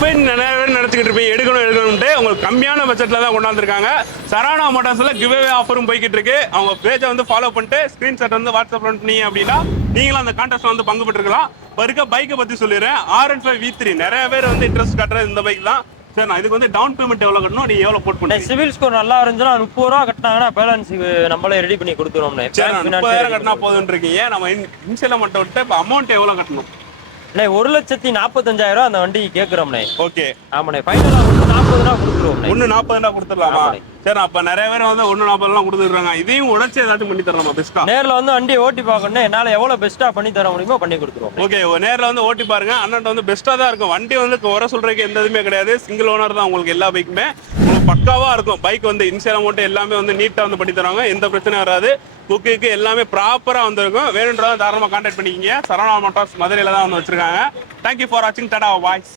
கிஃபைன் நிறைய பேர் நினச்சிக்கிட்டு இருப்பீங்க எடுக்கணும்ட்டு உங்களுக்கு கம்மியான பட்ஜெட்டில் தான் கொண்டாந்துருக்காங்க. சரவணா மோட்டார்ஸில் கிவ்அவே ஆஃபரும் போய்கிட்டு இருக்கு. அவங்க பேஜை வந்து ஃபாலோ பண்ணிட்டு ஸ்க்ரீன்ஷாட் வந்து வாட்ஸ்அப் பண்ணீங்க அப்படின்னா நீங்களும் அந்த கான்டெஸ்ட்ல வந்து பங்கு பெற்றுக்கலாம். இப்போ இருக்க பைக்கை பற்றி சொல்லிடுறேன். R15 V3 நிறைய பேர் வந்து இன்ட்ரெஸ்ட் காட்டுறது இந்த பைக் தான். சரி, நான் இதுக்கு வந்து டவுன் பேமெண்ட் எவ்வளோ கட்டணும், நீ எவ்வளோ போட் பண்ணி சிவில் ஸ்கோர் நல்லா இருந்துச்சுன்னா 30 ரூபா கட்டினாங்கன்னா பேலன்ஸ் நம்மளே ரெடி பண்ணி கொடுத்துருவோம். 30,000 கட்டினா போதுன்னு இருக்கீங்க. நம்ம இன்ஷியலா மட்டும் விட்டு இப்போ அமௌண்ட் எவ்வளோ கட்டணும்? 1,45,000 அந்த வண்டி கேட்குறோம்ண்ணே. ஓகே, ஆமாண்ணே. ஃபைனலாக 40 ரூபா கொடுத்துருவோம். 1,40,000 கொடுத்துடலாமா? சரி, அப்ப நிறைய பேர் வந்து 1,40,000 கொடுத்துருக்காங்க. இதையும் உடச்சி ஏதாச்சும் பண்ணி தரலாமா பெஸ்ட்டா? நேரில் வந்து வண்டி ஓட்டி பார்க்கணும். என்னால் எவ்வளோ பெஸ்ட்டாக பண்ணி தர முடியுமோ பண்ணி கொடுத்துருவோம். ஓகே, நேரில் வந்து ஓட்டி பாருங்க. அண்ணன் வந்து பெஸ்ட்டாக தான் இருக்கும். வண்டி வந்து குறை சொல்றதுக்கு எந்த இதுவுமே கிடையாது. சிங்கிள் ஓனர் தான் உங்களுக்கு எல்லா பைக்குமே. உங்களுக்கு பக்காவா இருக்கும். பைக் வந்து இன்ஷியல் அமௌண்ட் எல்லாமே வந்து நீட்டாக வந்து பண்ணி தருவாங்க. எந்த பிரச்சனையும் வராது. புக்குக்கு எல்லாமே ப்ராப்பராக வந்திருக்கும். வேணுன்றதை தாராளமாக கான்டாக்ட் பண்ணிக்கிங்க. சரவணா மோட்டார்ஸ் மதுரையில் தான் வந்து வச்சிருக்காங்க. தேங்க்யூ ஃபார் வாட்சிங். டாடா பாய்.